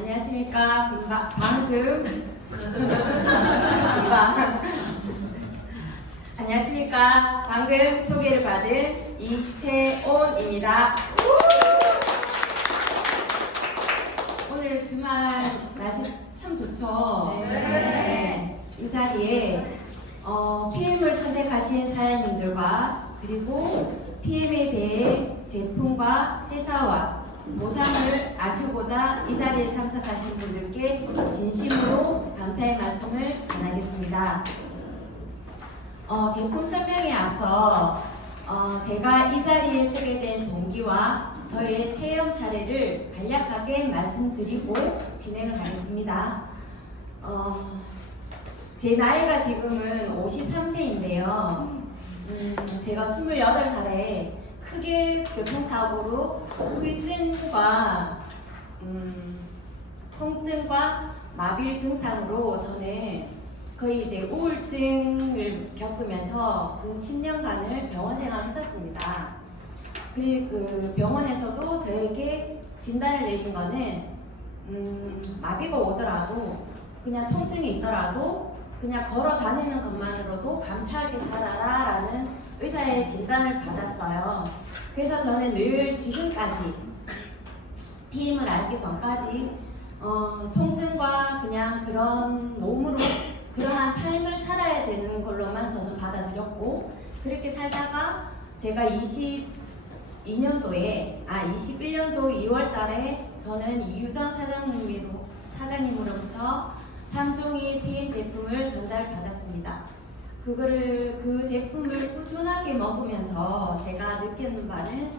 안녕하십니까. 안녕하십니까. 방금 소개를 받은 이채온입니다. 오늘 주말 날씨 참 좋죠? 네. 이 자리에 PM을 선택하신 사장님들과 그리고 PM에 대해 제품과 회사와 보상을 아시고자 이 자리에 참석하신 분들께 진심으로 감사의 말씀을 전하겠습니다. 제품 설명에 앞서 제가 이 자리에 서게 된 동기와 저의 체험 사례를 간략하게 말씀드리고 진행을 하겠습니다. 제 나이가 지금은 53세인데요. 제가 28살에 크게 교통사고로 후유증과 통증과 마비 증상으로 저는 거의 이제 우울증을 겪으면서 그 10년간을 병원 생활을 했었습니다. 그리고 그 병원에서도 저에게 진단을 내린 거는 마비가 오더라도 그냥 통증이 있더라도 그냥 걸어 다니는 것만으로도 감사하게 살아라 라는 의사의 진단을 받았어요. 그래서 저는 늘 지금까지 PM을 알기 전까지 통증과 그냥 그런 몸으로 그러한 삶을 살아야 되는 걸로만 저는 받아들였고, 그렇게 살다가 제가 21년도 2월 달에 저는 이유정 사장님으로부터 3종의 PM 제품을 전달받았습니다. 그 제품을 꾸준하게 먹으면서 제가 느끼는 바는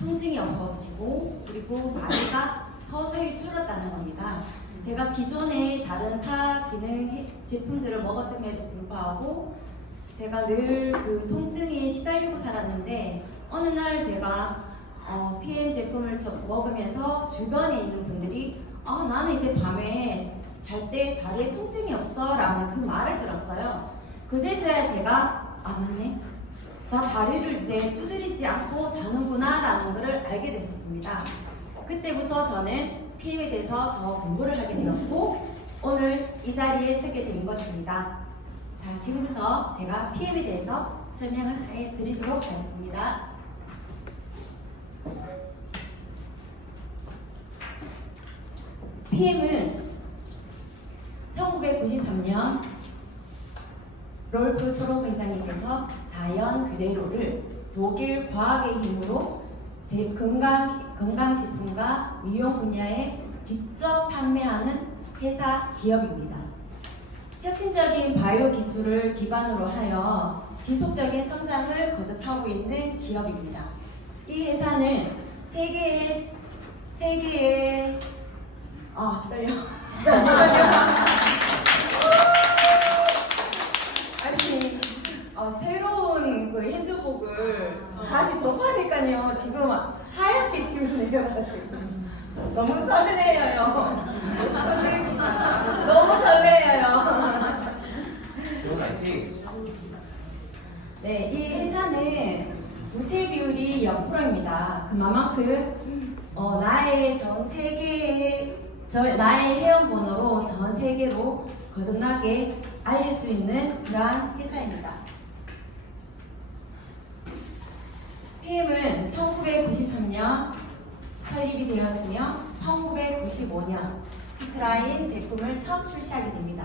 통증이 없어지고 그리고 마비가 서서히 줄었다는 겁니다. 제가 기존에 다른 타 기능 제품들을 먹었음에도 불구하고 제가 늘 그 통증에 시달리고 살았는데, 어느 날 제가 PM 제품을 먹으면서 주변에 있는 분들이 나는 이제 밤에 잘 때 다리에 통증이 없어 라는 그 말을 들었어요. 그제서야 제가 맞네, 나 다리를 이제 두드리지 않고 자는구나 라는 것을 알게 됐었습니다. 그때부터 저는 PM에 대해서 더 공부를 하게 되었고 오늘 이 자리에 서게 된 것입니다. 자, 지금부터 제가 PM에 대해서 설명을 해드리도록 하겠습니다. PM은 1993년 롤프 소록 회장님께서 자연 그대로를 독일 과학의 힘으로 건강식품과 미용 분야에 직접 판매하는 회사 기업입니다. 혁신적인 바이오 기술을 기반으로 하여 지속적인 성장을 거듭하고 있는 기업입니다. 이 회사는 세계의 떨려. 잠시만요. 새로운 그 핸드복을 다시 접하니까요. 지금 하얗게 지금 내려가지고 너무 설레요. 너무 설레요. 네, 이 회사는 부채 비율이 0%입니다. 그만큼 나의 회원번호로 전 세계로 거듭나게 알릴 수 있는 그러한 회사입니다. PM은 1993년 설립이 되었으며 1995년 피트라인 제품을 처음 출시하게 됩니다.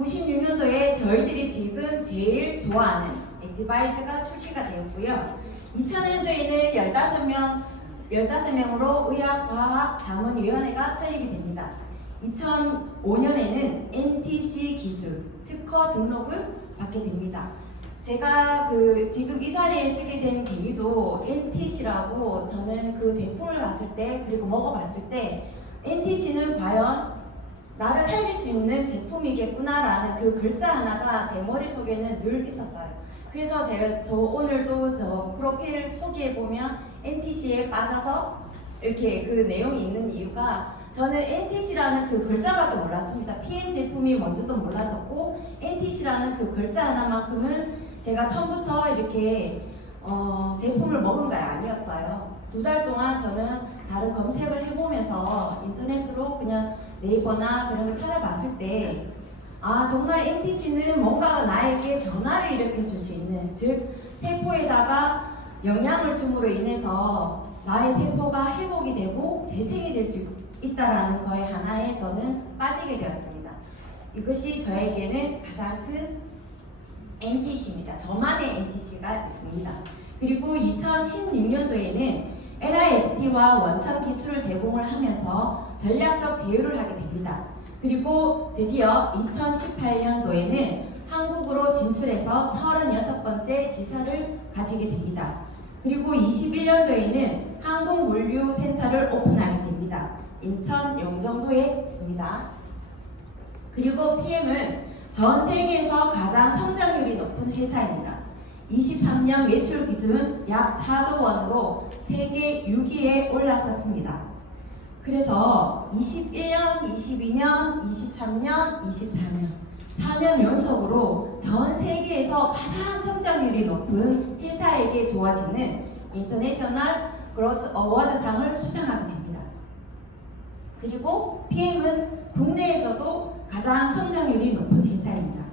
96년도에 저희들이 지금 제일 좋아하는 액티바이스가 출시가 되었고요. 2000년도에는 15명으로 의학과학자문위원회가 설립이 됩니다. 2005년에는 NTC 기술 특허 등록을 받게 됩니다. 제가 지금 이 자리에 쓰게 된 계기도 NTC라고, 저는 그 제품을 봤을 때 그리고 먹어봤을 때 NTC는 과연 나를 살릴 수 있는 제품이겠구나라는 그 글자 하나가 제 머릿속에는 늘 있었어요. 그래서 저 오늘도 저 프로필 소개해보면 NTC에 빠져서 이렇게 그 내용이 있는 이유가, 저는 NTC라는 그 글자밖에 몰랐습니다. PM 제품이 뭔지도 몰랐었고 NTC라는 그 글자 하나만큼은 제가 처음부터 이렇게 제품을 먹은 게 아니었어요. 2달 동안 저는 다른 검색을 해보면서 인터넷으로 그냥 네이버나 그런 걸 찾아봤을 때 정말 NTC는 뭔가 나에게 변화를 일으켜 줄 수 있는, 즉 세포에다가 영양을 줌으로 인해서 나의 세포가 회복이 되고 재생이 될 수 있다라는 거에 하나에 저는 빠지게 되었습니다. 이것이 저에게는 가장 큰 NTC입니다. 저만의 NTC가 있습니다. 그리고 2016년도에는 LIST와 원천 기술을 제공을 하면서 전략적 제휴를 하게 됩니다. 그리고 드디어 2018년도에는 한국으로 진출해서 36번째 지사를 가지게 됩니다. 그리고 21년도에는 항공물류센터를 오픈하게 됩니다. 인천 영종도에 있습니다. 그리고 PM은 전 세계에서 가장 성장률이 높은 회사입니다. 23년 매출 기준 약 4조 원으로 세계 6위에 올라섰습니다. 그래서 21년, 22년, 23년, 24년 4년 연속으로 전 세계에서 가장 성장률이 높은 회사에게 주어지는 인터내셔널 그로스 어워드상을 수상하게 됩니다. 그리고 PM은 국내에서도 가장 성장률이 높은 회사입니다.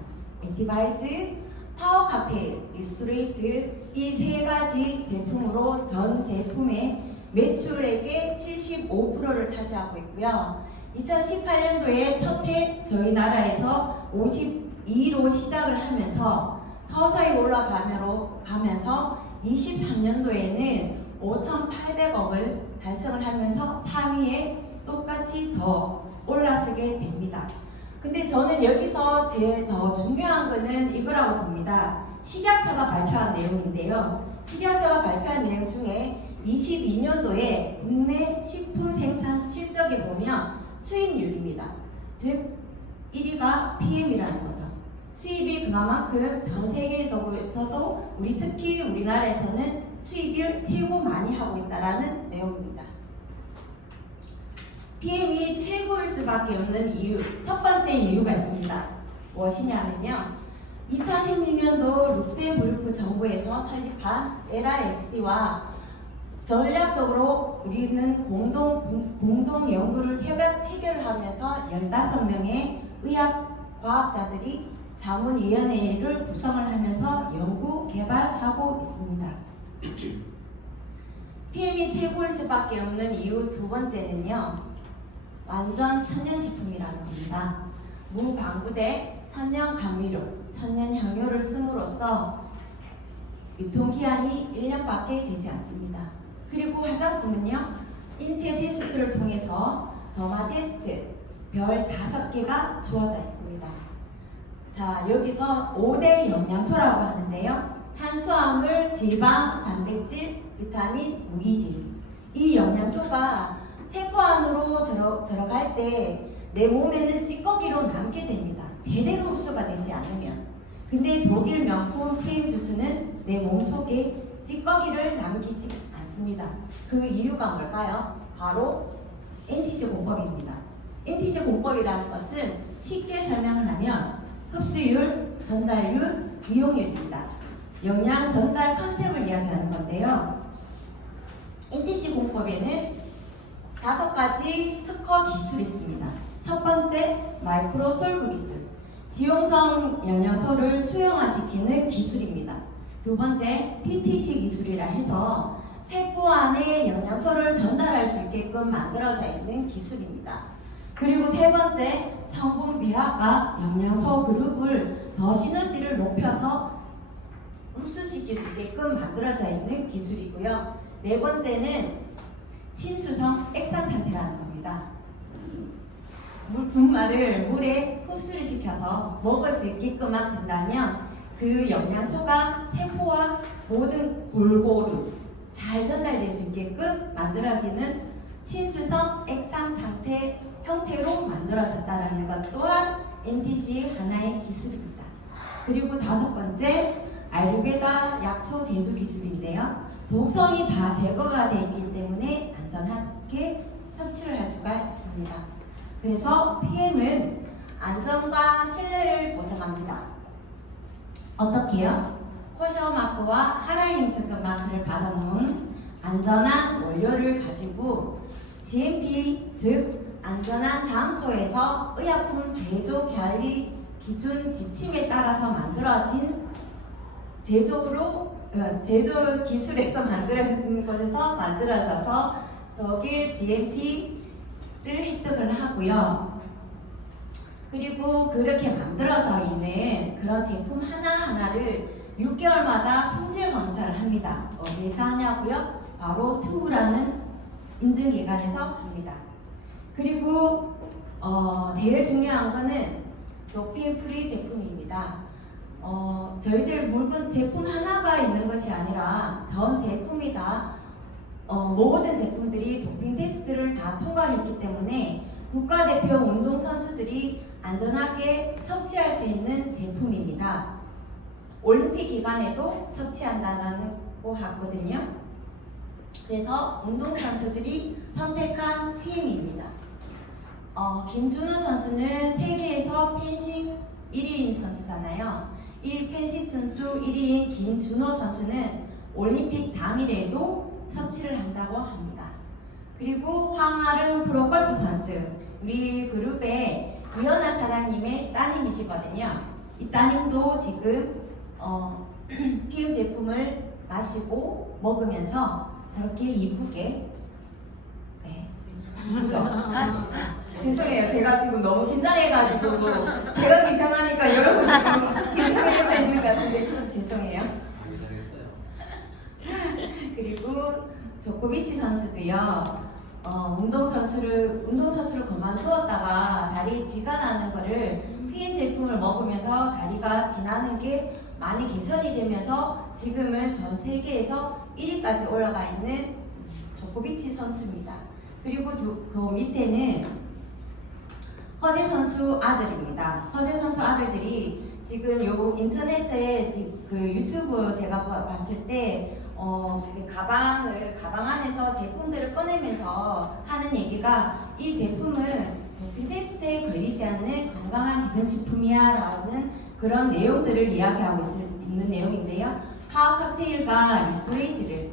액티바이즈, 파워 칵테일, 리스토레이트 이 세 가지 제품으로 전 제품의 매출액의 75%를 차지하고 있고요. 2018년도에 첫해 저희 나라에서 52로 시작을 하면서 서서히 올라가면서 23년도에는 5,800억을 달성을 하면서 3위에 똑같이 더 올라서게 됩니다. 근데 저는 여기서 제일 더 중요한 거는 이거라고 봅니다. 식약처가 발표한 내용인데요. 식약처가 발표한 내용 중에 22년도에 국내 식품 생산 실적에 보면 수익률입니다. 즉 1위가 PM이라는 거죠. 수입이 그만큼 전 세계에서도 특히 우리나라에서는 수입을 최고 많이 하고 있다는 내용입니다. PM이 최고일 수밖에 없는 이유, 첫 번째 이유가 있습니다. 무엇이냐면요. 2016년도 룩셈부르크 정부에서 설립한 LIST와 전략적으로 우리는 공동 연구를 협약 체결을 하면서 15명의 의학 과학자들이 자문위원회를 구성을 하면서 연구 개발하고 있습니다. PM이 최고일 수밖에 없는 이유 두 번째는요. 완전 천연식품이라는 겁니다. 무방부제, 천연 감미료, 천연 향료를 씀으로써 유통기한이 1년밖에 되지 않습니다. 그리고 화장품은요. 인체 테스트를 통해서 더마 테스트 별 5개가 주어져 있습니다. 자, 여기서 5대 영양소라고 하는데요. 탄수화물, 지방, 단백질, 비타민, 무기질. 이 영양소가 세포 안으로 들어갈 때 내 몸에는 찌꺼기로 남게 됩니다. 제대로 흡수가 되지 않으면. 근데 독일 명품 PM 주스는 내 몸속에 찌꺼기를 남기지 않습니다. 그 이유가 뭘까요? 바로 NTC 공법입니다. NTC 공법이라는 것은 쉽게 설명을 하면 흡수율, 전달율, 이용률입니다. 영양 전달 컨셉을 이야기하는 건데요. NTC 공법에는 5가지 특허 기술이 있습니다. 첫 번째, 마이크로 솔브 기술. 지용성 영양소를 수용화시키는 기술입니다. 두 번째, PTC 기술이라 해서 세포 안에 영양소를 전달할 수 있게끔 만들어져 있는 기술입니다. 그리고 세 번째, 성분 배합과 영양소 그룹을 더 시너지를 높여서 흡수시킬 수 있게끔 만들어져 있는 기술이고요. 네 번째는 친수성 액상 상태라는 겁니다. 분말을 물에 흡수를 시켜서 먹을 수 있게끔 만든다면 그 영양소가 세포와 모든 골고루 잘 전달될 수 있게끔 만들어지는 친수성 액상 상태 형태로 만들어졌다는 것 또한 NTC 하나의 기술입니다. 그리고 5번째, 아유르베다 약초 제조 기술인데요. 독성이 다 제거가 되어 있기 때문에 안전하게 섭취를 할 수가 있습니다. 그래서 PM은 안전과 신뢰를 보장합니다. 어떻게요? 코셔 마크와 할랄 인증 마크를 받아놓은 안전한 원료를 가지고 GMP, 즉 안전한 장소에서 의약품 제조 관리 기준 지침에 따라서 만들어진 제조 기술에서 만들어진 곳에서 만들어져서 독일 GMP를 획득을 하고요. 그리고 그렇게 만들어져 있는 그런 제품 하나하나를 6개월마다 품질 검사를 합니다. 어디에서 하냐고요? 바로 투구라는 인증기관에서 합니다. 그리고 제일 중요한 거는 도핑 프리 제품입니다. 저희들 제품 하나가 있는 것이 아니라 전 제품이 다 모든 제품들이 도핑 테스트를 다 통과했기 때문에 국가대표 운동선수들이 안전하게 섭취할 수 있는 제품입니다. 올림픽 기간에도 섭취한다고 하거든요. 그래서 운동선수들이 선택한 PM입니다. 김준호 선수는 세계에서 펜싱 1위인 선수잖아요. 이 펜싱 선수 1위인 김준호 선수는 올림픽 당일에도 섭취를 한다고 합니다. 그리고 황아름 프로골프 선수, 우리 그룹의 유연아 사장님의 따님이시거든요. 이 따님도 지금 피부 제품을 마시고 먹으면서 저렇게 이쁘게 죄송해요. 제가 지금 너무 긴장해가지고 제가 긴장하니까 여러분이 긴장해서 있는 것 같은데 죄송해요. 그리고 조코비치 선수도요. 운동선수를 그만두었다가 다리 지가 나는 거를 PM 제품을 먹으면서 다리가 지나는 게 많이 개선이 되면서 지금은 전 세계에서 1위까지 올라가 있는 조코비치 선수입니다. 그리고 그 밑에는 허재 선수 아들입니다. 허재 선수 아들들이 지금 요 인터넷에 그 유튜브 제가 봤을 때 가방 안에서 제품들을 꺼내면서 하는 얘기가 이 제품은 도핑 테스트에 걸리지 않는 건강한 기능식품이야 라는 그런 내용들을 이야기하고 있는 내용인데요. 파워 칵테일과 리스토레이트를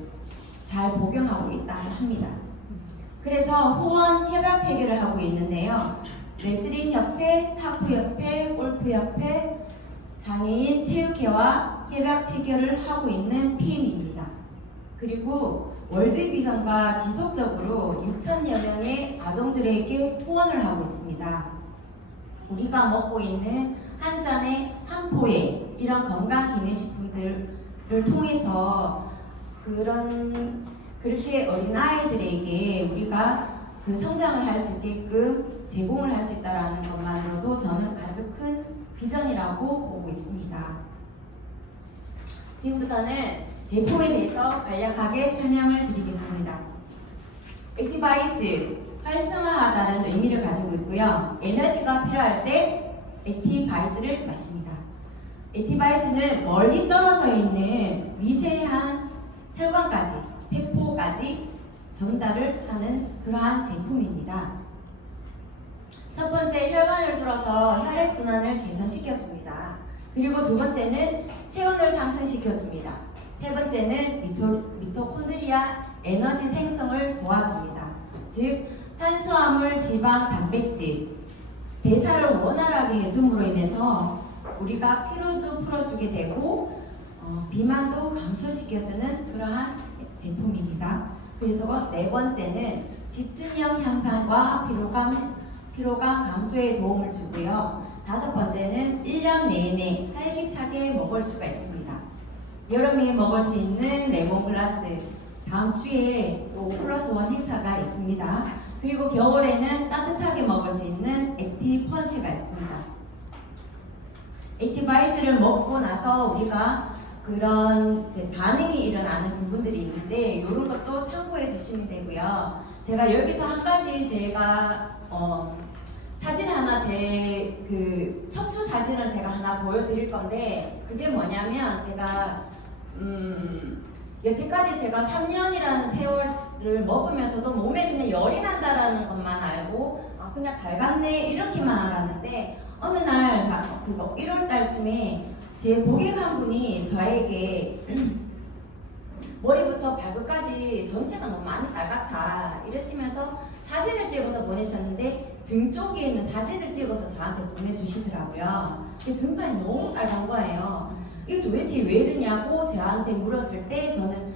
잘 복용하고 있다 합니다. 그래서 호원 협약 체계를 하고 있는데요. 레슬링 협회, 탁구 협회, 골프 협회, 장애인 체육회와 협약 체결을 하고 있는 PM입니다. 그리고 월드비전과 지속적으로 6천여 명의 아동들에게 후원을 하고 있습니다. 우리가 먹고 있는 한 잔에 한 포에 이런 건강 기능식품들을 통해서 그렇게 어린아이들에게 우리가 그 성장을 할 수 있게끔 제공을 할 수 있다는 것만으로도 저는 아주 큰 비전이라고 보고 있습니다. 지금부터는 제품에 대해서 간략하게 설명을 드리겠습니다. 액티바이즈, 활성화하다는 의미를 가지고 있고요. 에너지가 필요할 때 액티바이즈를 마십니다. 액티바이즈는 멀리 떨어져 있는 미세한 혈관까지, 세포까지 전달을 하는 그러한 제품입니다. 첫 번째, 혈관을 뚫어서 혈액순환을 개선시켜줍니다. 그리고 두 번째는 체온을 상승시켜줍니다. 세 번째는 미토콘드리아 에너지 생성을 도와줍니다. 즉, 탄수화물, 지방, 단백질, 대사를 원활하게 해줌으로 인해서 우리가 피로도 풀어주게 되고 비만도 감소시켜주는 그러한 제품입니다. 그래서 네 번째는 집중력 향상과 피로감 감소에 도움을 주고요. 다섯 번째는 1년 내내 활기차게 먹을 수가 있습니다. 여름에 먹을 수 있는 레몬글라스, 다음 주에 또 플러스1 행사가 있습니다. 그리고 겨울에는 따뜻하게 먹을 수 있는 액티펀치가 있습니다. 액티바이트를 먹고 나서 우리가 그런 반응이 일어나는 부분들이 있는데 이런 것도 참고해 주시면 되고요. 제가 여기서 한 가지 제가 사진 하나 그 척추 사진을 제가 하나 보여드릴 건데 그게 뭐냐면 제가 여태까지 제가 3년이라는 세월을 먹으면서도 몸에 그냥 열이 난다라는 것만 알고 그냥 밝았네 이렇게만 알았는데 어느 날 1월 달쯤에 제 고객 한 분이 저에게 머리부터 발끝까지 전체가 너무 많이 빨갛다 이러시면서 사진을 찍어서 보내셨는데 등 쪽에 있는 사진을 찍어서 저한테 보내주시더라고요. 그 등판이 너무 빨간 거예요. 이거 도대체 왜 이러냐고 저한테 물었을 때 저는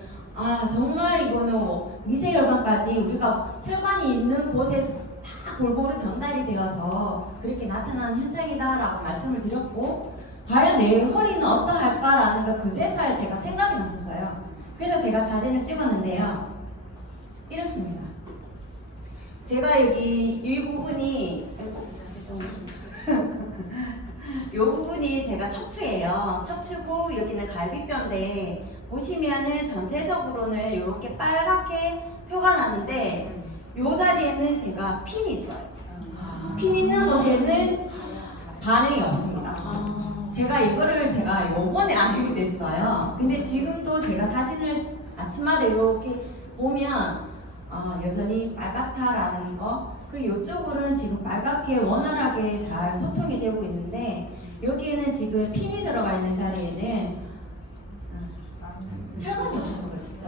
정말 이거는 미세혈관까지 우리가 혈관이 있는 곳에 다 골고루 전달이 되어서 그렇게 나타나는 현상이다라고 말씀을 드렸고, 과연 내 허리는 어떠할까라는 거 그제서야 제가 생각이 났었어요. 그래서 제가 사진을 찍었는데요. 이렇습니다. 제가 여기 이 부분이 이 부분이 제가 척추예요. 척추고 여기는 갈비뼈인데 보시면은 전체적으로는 이렇게 빨갛게 표가 나는데 이 자리에는 제가 핀이 있어요. 핀 있는 곳에는 반응이 없습니다. 제가 이거를 요번에 알게 됐어요. 근데 지금도 제가 사진을 아침마다 이렇게 보면 여전히 빨갛다라는 거, 그리고 이쪽으로는 지금 빨갛게 원활하게 잘 소통이 되고 있는데 여기에는 지금 핀이 들어가 있는 자리에는 혈관이 없어서 그렇겠죠.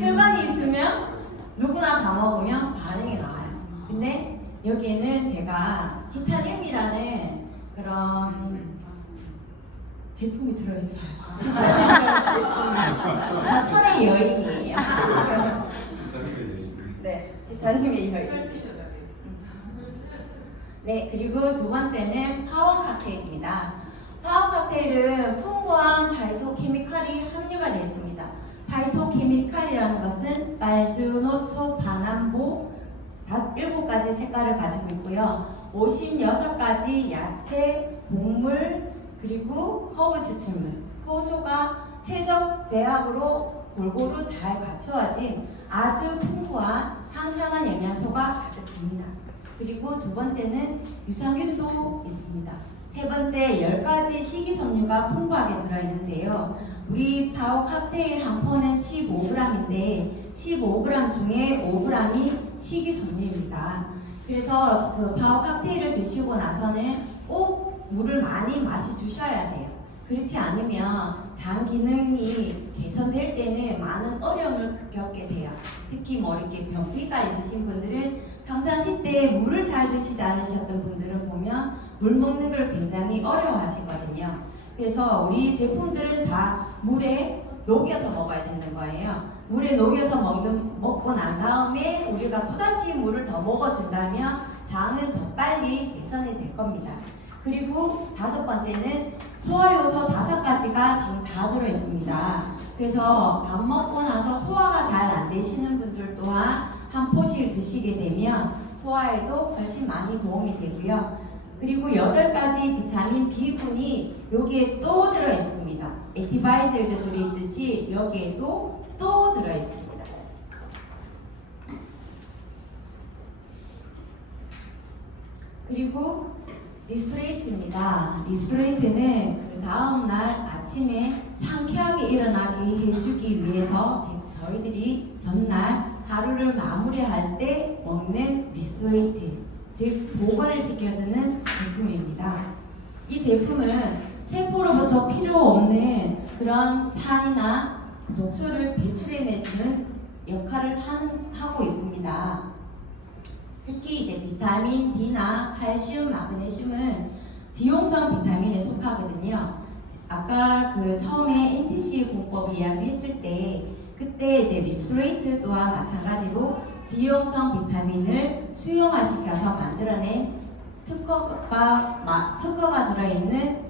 혈관이 있으면 누구나 다 먹으면 반응이 나와요. 근데 여기에는 제가 티타늄이라는 그런 제품이 들어있어요. 철의 여인이에요. 네, 티타늄의 여인. 네, 그리고 두 번째는 파워 칵테일입니다. 파워 칵테일은 풍부한 파이토케미칼이 함유가 되어 있습니다. 파이토케미칼이라는 것은 빨주노초, 반암보 7가지 색깔을 가지고 있고요. 56가지 야채, 곡물, 그리고 허브 추출물, 효소가 최적 배합으로 골고루 잘 갖추어진 아주 풍부한 항산화 영양소가 가득합니다. 그리고 두 번째는 유산균도 있습니다. 세 번째 10가지 식이섬유가 풍부하게 들어있는데요. 우리 파워 칵테일 한 포는 15g인데 15g 중에 5g이 식이섬유입니다. 그래서 그 파워 칵테일을 드시고 나서는 꼭 물을 많이 마셔주셔야 돼요. 그렇지 않으면 장 기능이 개선될 때는 많은 어려움을 겪게 돼요. 특히 이렇게 변비가 있으신 분들은 평상시 때 물을 잘 드시지 않으셨던 분들은 보면 물 먹는 걸 굉장히 어려워하시거든요. 그래서 우리 제품들은 다 물에 녹여서 먹어야 되는 거예요. 물에 녹여서 먹고 난 다음에 우리가 또다시 물을 더 먹어준다면 장은 더 빨리 개선이 될 겁니다. 그리고 5번째는 소화효소 5가지가 지금 다 들어있습니다. 그래서 밥 먹고 나서 소화가 잘 안 되시는 분들 또한 한 포씩 드시게 되면 소화에도 훨씬 많이 도움이 되고요. 그리고 8가지 비타민 B군이 여기에 또 들어있습니다. 액티바이저에도 들어있듯이 여기에도 또 들어있습니다. 그리고 리스토레이트입니다. 리스토레이트는 그 다음날 아침에 상쾌하게 일어나게 해주기 위해서 저희들이 전날 하루를 마무리할 때 먹는 리스토레이트, 즉 복원을 시켜주는 제품입니다. 이 제품은 세포로부터 필요 없는 그런 산이나 독소를 배출해내주는 역할을 하고 있습니다. 특히 이제 비타민 D나 칼슘, 마그네슘은 지용성 비타민에 속하거든요. 아까 처음에 NTC 공법 이야기를 했을 때 그때 이제 리스토레이트 또한 마찬가지로 지용성 비타민을 수용화시켜서 만들어낸 특허가 들어있는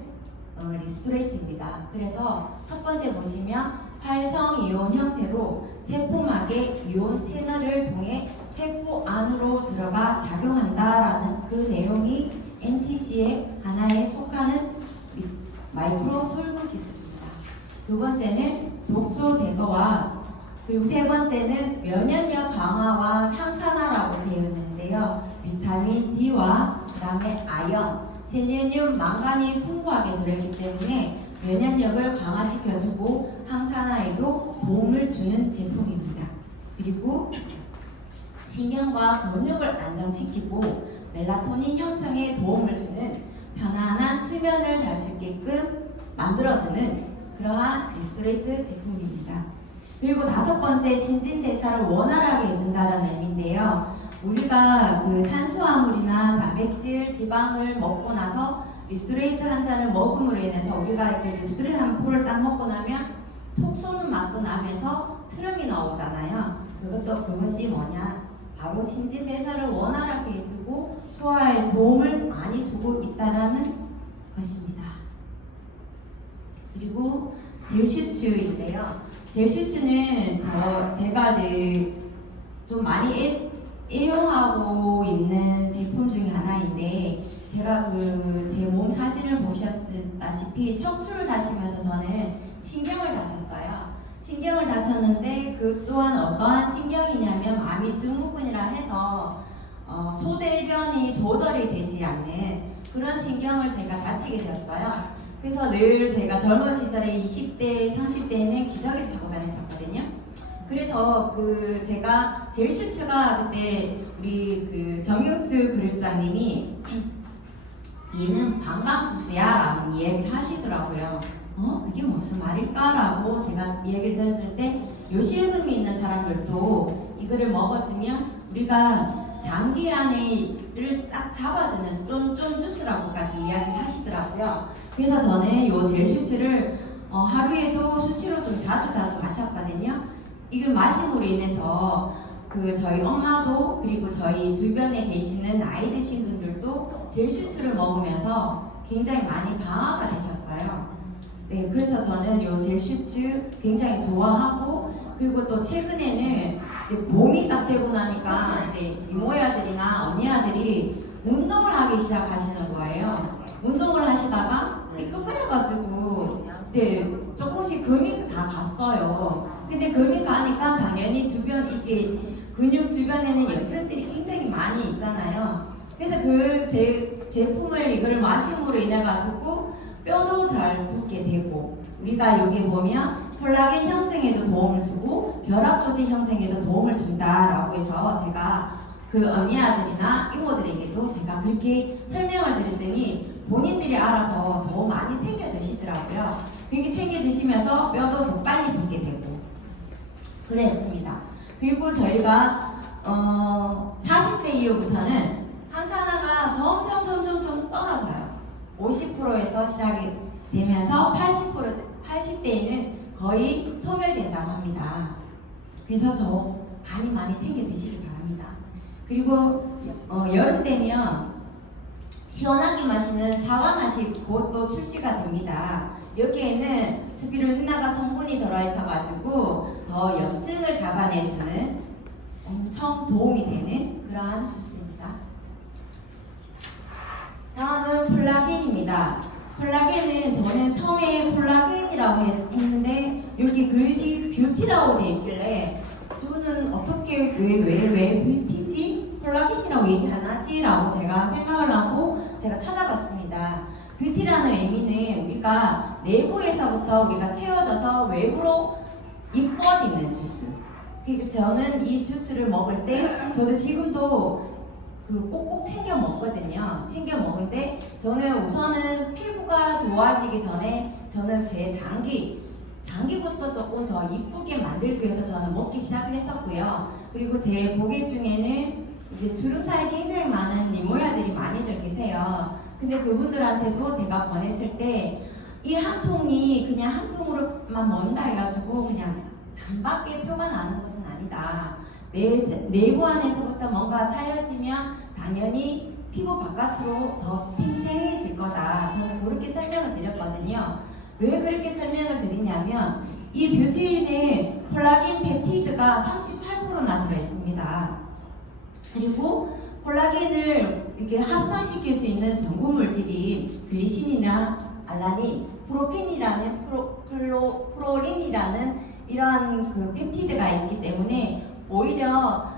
리스토레이트입니다. 그래서 첫 번째 보시면 활성 이온 형태로 세포막의 이온 채널을 통해 세포 안으로 들어가 작용한다라는 그 내용이 NTC의 하나에 속하는 마이크로 솔분 기술입니다. 두 번째는 독소 제거와 그리고 세 번째는 면역력 강화와 항산화라고 되어 있는데요. 비타민 D와 그 다음에 아연, 셀레늄, 망간이 풍부하게 들어있기 때문에 면역력을 강화시켜주고 항산화에도 도움을 주는 제품입니다. 그리고 신경과 근육을 안정시키고 멜라토닌 형성에 도움을 주는 편안한 수면을 잘 수 있게끔 만들어주는 그러한 리스토레이트 제품입니다. 그리고 5번째 신진대사를 원활하게 해준다는 의미인데요. 우리가 탄수화물이나 단백질, 지방을 먹고 나서 리스토레이트 한 잔을 먹음으로 인해서 우리가 이렇게 리스토레이트 한 포를 딱 먹고 나면 톡 쏘는 맛도 나면서 트름이 나오잖아요. 그것이 뭐냐? 바로 신진대사를 원활하게 해주고 소화에 도움을 많이 주고 있다라는 것입니다. 그리고 젤슈츠인데요. 젤슈츠는 제가 이제 좀 많이 애용하고 있는 제품 중에 하나인데, 제가 제 몸 사진을 보셨다시피 척추를 다치면서 저는 신경을 다쳤어요. 신경을 다쳤는데 그 또한 어떠한 신경이냐면 마미증후군이라 해서 소대변이 조절이 되지 않는 그런 신경을 제가 다치게 되었어요. 그래서 늘 제가 젊은 시절에 20대, 30대에는 기저귀를 차고 다녔었거든요. 그래서 제가 젤슈츠가 그때 우리 정유수 그룹장님이 얘는 방광주스야 라고 이야기를 하시더라고요. 그게 무슨 말일까? 라고 제가 이야기를 들었을 때 요실금이 있는 사람들도 이거를 먹어주면 우리가 장기 안에를 딱 잡아주는 쫀쫀 주스라고까지 이야기를 하시더라고요. 그래서 저는 이 젤슈츠를 하루에도 수치로 좀 자주 마셨거든요. 이걸 마심으로 인해서 저희 엄마도 그리고 저희 주변에 계시는 나이 드신 분들도 젤슈츠를 먹으면서 굉장히 많이 강화가 되셨어요. 네, 그래서 저는 이 젤슈츠 굉장히 좋아하고, 그리고 또 최근에는 이제 봄이 딱 되고 나니까 이제 이모야들이나 언니아들이 운동을 하기 시작하시는 거예요. 운동을 하시다가 삐끗거려가지고 이제 조금씩 금이 다 갔어요. 근데 금이 가니까 당연히 이게 근육 주변에는 염증들이 굉장히 많이 있잖아요. 그래서 제품을 이걸 마심으로 인해 가지고 뼈도 잘 붙게 되고, 우리가 여기 보면 콜라겐 형성에도 도움을 주고 결합 조직 형성에도 도움을 준다라고 해서 제가 언니아들이나 이모들에게도 제가 그렇게 설명을 드렸더니 본인들이 알아서 더 많이 챙겨 드시더라고요. 그렇게 챙겨 드시면서 뼈도 더 빨리 붙게 되고 그랬습니다. 그리고 저희가 40대 이후부터는 항산화가 점점 떨어져요. 50%에서 시작이 되면서 80대에는 거의 소멸된다고 합니다. 그래서 저 많이 챙겨 드시기 바랍니다. 그리고 여름 되면 시원하게 마시는 사과 맛이 곧 또 출시가 됩니다. 여기에는 스피루리나가 성분이 들어있어 가지고 더 염증을 잡아내주는 엄청 도움이 되는 그러한 주스입니다. 다음은 콜라겐입니다. 콜라겐은 저는 처음에 콜라겐이라고 했는데 여기 뷰티라고 되어 있길래 저는 어떻게 왜 뷰티지? 콜라겐이라고 얘기 안 하지? 라고 제가 생각을 하고 제가 찾아봤습니다. 뷰티라는 의미는 우리가 내부에서부터 우리가 채워져서 외부로 이뻐지는 주스. 그래서 저는 이 주스를 먹을 때 저도 지금도 꼭꼭 챙겨 먹거든요. 챙겨 먹는데 저는 우선은 피부가 좋아지기 전에 저는 제 장기부터 조금 더 이쁘게 만들기 위해서 저는 먹기 시작을 했었고요. 그리고 제 고객 중에는 이제 주름살이 굉장히 많은 이모야들이 많이들 계세요. 근데 그분들한테도 제가 권했을 때 이 한 통이 그냥 한 통으로만 먹는다 해가지고 그냥 단밖에 표가 나는 것은 아니다. 내부 안에서부터 뭔가 차려지면 당연히 피부 바깥으로 더 탱탱해질 거다. 저는 그렇게 설명을 드렸거든요. 왜 그렇게 설명을 드리냐면 이 뷰티인에 콜라겐 펩티드가 38%나 들어있습니다. 그리고 콜라겐을 이렇게 합성시킬 수 있는 전분 물질이 글리신이나 알라닌, 프로린이라는 이러한 펩티드가 있기 때문에 오히려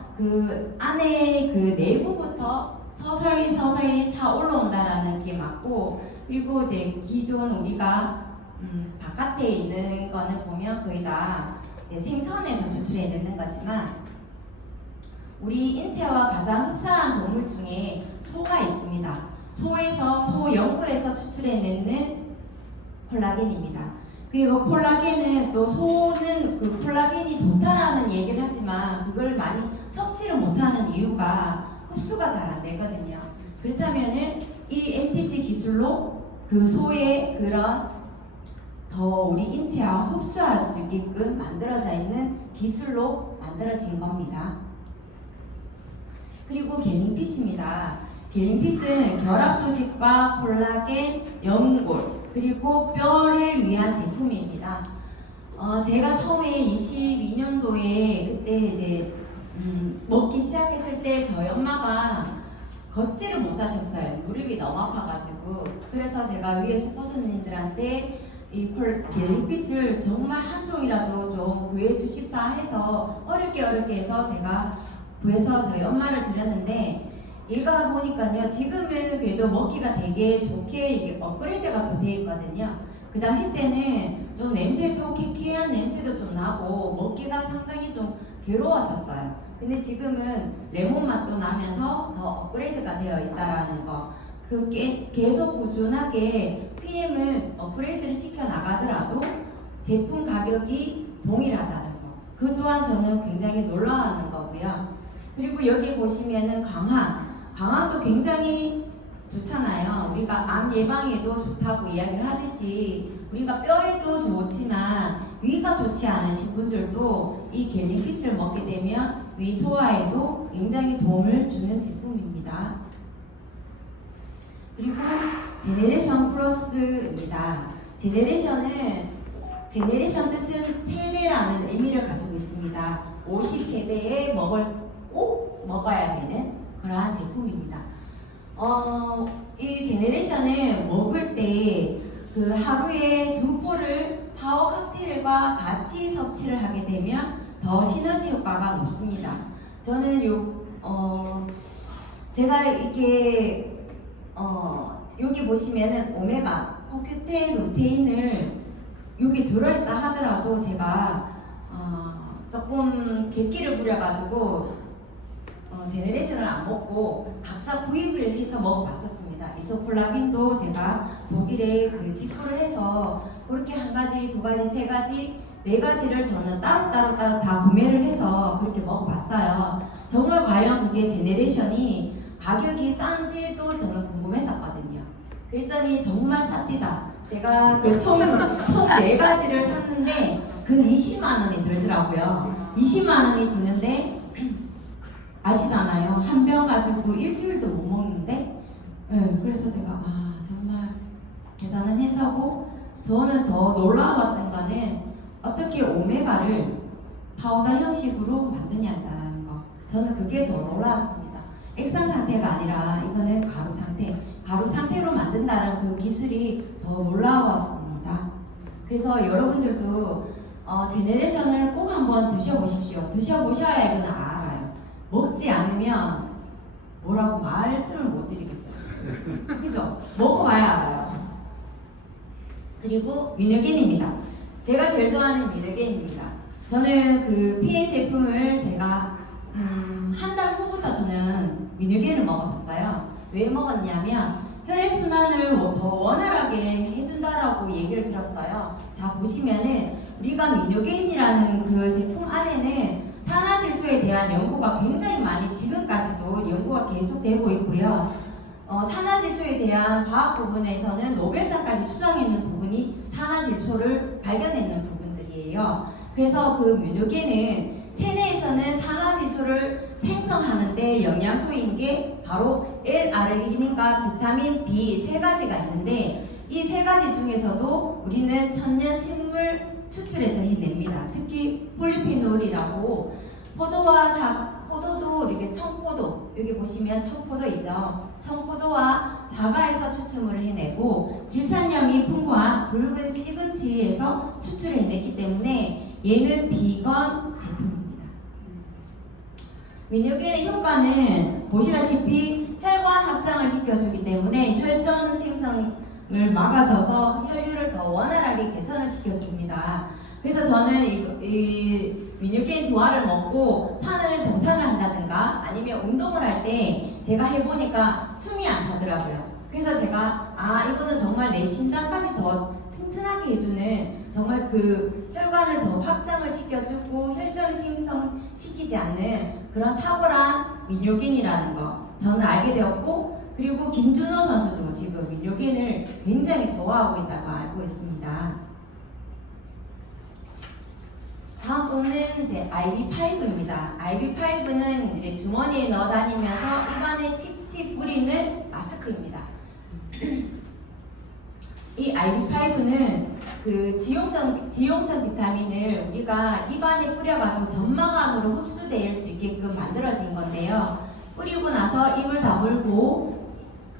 안에 내부부터 서서히 차 올라온다라는 게 맞고, 그리고 이제 기존 우리가 바깥에 있는 거는 보면 거의 다 생선에서 추출해 내는 거지만 우리 인체와 가장 흡사한 동물 중에 소가 있습니다. 소 연골에서 추출해내는 콜라겐입니다. 그리고 콜라겐은 또 소는 콜라겐이 좋다라는 얘기를 하지만 그걸 많이 섭취를 못하는 이유가 흡수가 잘 안 되거든요. 그렇다면은 이 MTC 기술로 그 소의 그런 더 우리 인체와 흡수할 수 있게끔 만들어져 있는 기술로 만들어진 겁니다. 그리고 겔링핏입니다. 겔링핏은 결합조직과 콜라겐, 연골, 그리고 뼈를 위한 제품입니다. 제가 처음에 22년도에 그때 이제 먹기 시작했을 때 저희 엄마가 걷지를 못하셨어요. 무릎이 너무 아파가지고. 그래서 제가 위에 스포츠님들한테 이 겔링핏을 정말 한 통이라도 좀 구해주십사 해서 어렵게 해서 제가 구해서 저희 엄마를 드렸는데, 얘가 보니까요, 지금은 그래도 먹기가 되게 좋게 이게 업그레이드가 또 되어 있거든요. 그 당시 때는 좀 냄새도 쾌쾌한 냄새도 좀 나고 먹기가 상당히 좀 괴로웠었어요. 근데 지금은 레몬 맛도 나면서 더 업그레이드가 되어 있다라는 거. 계속 꾸준하게 PM을 업그레이드를 시켜 나가더라도 제품 가격이 동일하다는 거. 그 또한 저는 굉장히 놀라워하는 거고요. 그리고 여기 보시면은 강황도 굉장히 좋잖아요. 우리가 암 예방에도 좋다고 이야기를 하듯이 우리가 뼈에도 좋지만 위가 좋지 않으신 분들도 이 겔링핏을 먹게 되면 위 소화에도 굉장히 도움을 주는 제품입니다. 그리고 제네레이션 플러스입니다. 제네레이션 뜻은 세대라는 의미를 가지고 있습니다. 50세대에 꼭 먹어야 되는 그러한 제품입니다. 이 제네레이션을 먹을 때 그 하루에 2포를 파워 칵테일과 같이 섭취를 하게 되면 더 시너지 효과가 높습니다. 저는 제가 이게 여기 보시면은 오메가, 코큐텐, 루테인을 여기 들어있다 하더라도 제가 조금 객기를 부려가지고 제네레이션을 안 먹고 각자 구입을 해서 먹어봤었습니다. 이소폴라빈도 제가 독일에 직구를 해서 그렇게 한 가지, 두 가지, 세 가지, 네 가지를 저는 따로 다 구매를 해서 그렇게 먹어봤어요. 정말 과연 그게 제네레이션이 가격이 싼지도 저는 궁금했었거든요. 그랬더니 정말 쌉니다. 제가 총 4가지를 샀는데 근 20만 원이 들더라고요. 20만 원이 드는데 아시잖아요. 한 병 가지고 일주일도 못 먹는데, 그래서 제가 정말 대단한 회사고, 저는 더 놀라웠던 거는 어떻게 오메가를 파우더 형식으로 만드냐는 거. 저는 그게 더 놀라웠습니다. 액상 상태가 아니라 이거는 가루 상태로 만든다는 그 기술이 더 놀라웠습니다. 그래서 여러분들도 제네레이션을 꼭 한번 드셔보십시오. 드셔보셔야 이건 알아요. 먹지 않으면 뭐라고 말씀을 못 드리겠어요. 그죠? 먹어봐야 알아요. 그리고 미너겐입니다. 제가 제일 좋아하는 미너겐입니다. 저는 그 PA 제품을 제가 한 달 후부터 저는 미너겐을 먹었었어요. 왜 먹었냐면 혈액순환을 더 원활하게 해준다라고 얘기를 들었어요. 자, 보시면은 우리가 미너겐이라는 그 제품 안에는 산화질소에 대한 연구가 굉장히 많이 지금까지도 연구가 계속되고 있고요. 산화질소에 대한 과학 부분에서는 노벨상까지 수상했는 부분이 산화질소를 발견했는 부분들이에요. 그래서 그 미너겐은 체내에서는 산화질소를 생성하는데 영양소인 게 바로 L-아르기닌과 비타민 B 3가지가 있는데 이 3가지 중에서도 우리는 천연 식물 추출해서 해냅니다. 특히 폴리페놀이라고 포도도 이렇게 청포도, 여기 보시면 청포도 있죠. 청포도와 사과에서 추출물을 해내고 질산염이 풍부한 붉은 시금치에서 추출해냈기 때문에 얘는 비건 제품입니다. 미너겐의 효과는 보시다시피 혈관 확장을 시켜주기 때문에 혈전 생성을 막아줘서 혈류를 더 원활하게 개선을 시켜줍니다. 그래서 저는 이 미너겐 두알을 먹고 산을 등산을 한다든가 아니면 운동을 할 때 제가 해보니까 숨이 안 차더라고요. 그래서 제가 이거는 정말 내 심장까지 더 튼튼하게 해주는 정말 그 혈관을 더 확장을 시켜주고 혈전 생성시키지 않는 그런 탁월한 미너겐이라는 거 저는 알게 되었고, 그리고 김준호 선수도 지금 일료겐을 굉장히 좋아하고 있다고 알고 있습니다. 다음 거는 이제 IV5입니다. IV5는 이제 주머니에 넣어 다니면서 입안에 칙칙 뿌리는 마스크입니다. 이 IV5는 그 지용성 비타민을 우리가 입안에 뿌려가지고 점막암으로 흡수될 수 있게끔 만들어진 건데요. 뿌리고 나서 입을 다물고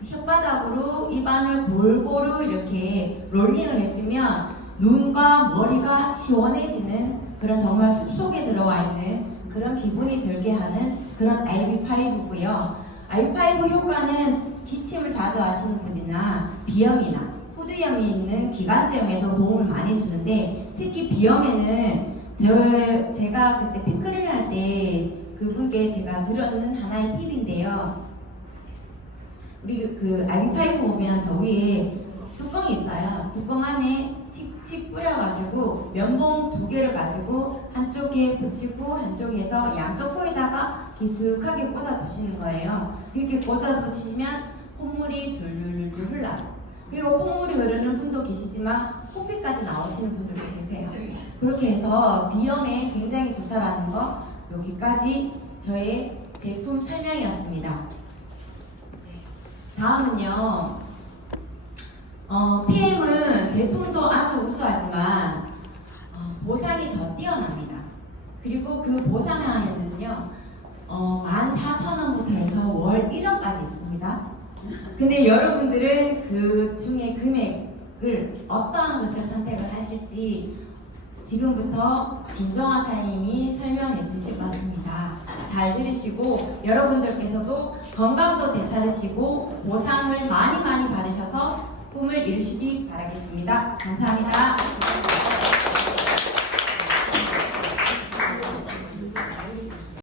혓바닥으로 입안을 골고루 이렇게 롤링을 해주면 눈과 머리가 시원해지는 그런 정말 숲속에 들어와 있는 그런 기분이 들게 하는 그런 IV5고요. IV5 효과는 기침을 자주 하시는 분이나 비염이나 호두염이 있는 기관지염에도 도움을 많이 주는데, 특히 비염에는 제가 그때 피크를 할 때 그분께 제가 드렸는 하나의 팁인데요. 우리 그 IV5 보면 저 위에 뚜껑이 있어요. 뚜껑 안에 칙칙 뿌려가지고 면봉 2개를 가지고 한쪽에 붙이고 한쪽에서 양쪽 코에다가 깊숙하게 꽂아 두시는 거예요. 이렇게 꽂아 붙이면 콧물이 줄줄줄 흘러요. 그리고 콧물이 흐르는 분도 계시지만 코피까지 나오시는 분들도 계세요. 그렇게 해서 비염에 굉장히 좋다라는 거, 여기까지 저의 제품 설명이었습니다. 다음은요, PM은 제품도 아주 우수하지만 보상이 더 뛰어납니다. 그리고 그 보상하에는요 14,000원부터 해서 월 1억까지 있습니다. 근데 여러분들은 그 중에 금액을 어떠한 것을 선택을 하실지 지금부터 김정아 사장님이 설명해 주실 것입니다. 잘 들으시고 여러분들께서도 건강도 되찾으시고 보상을 많이 받으셔서 꿈을 이루시기 바라겠습니다. 감사합니다.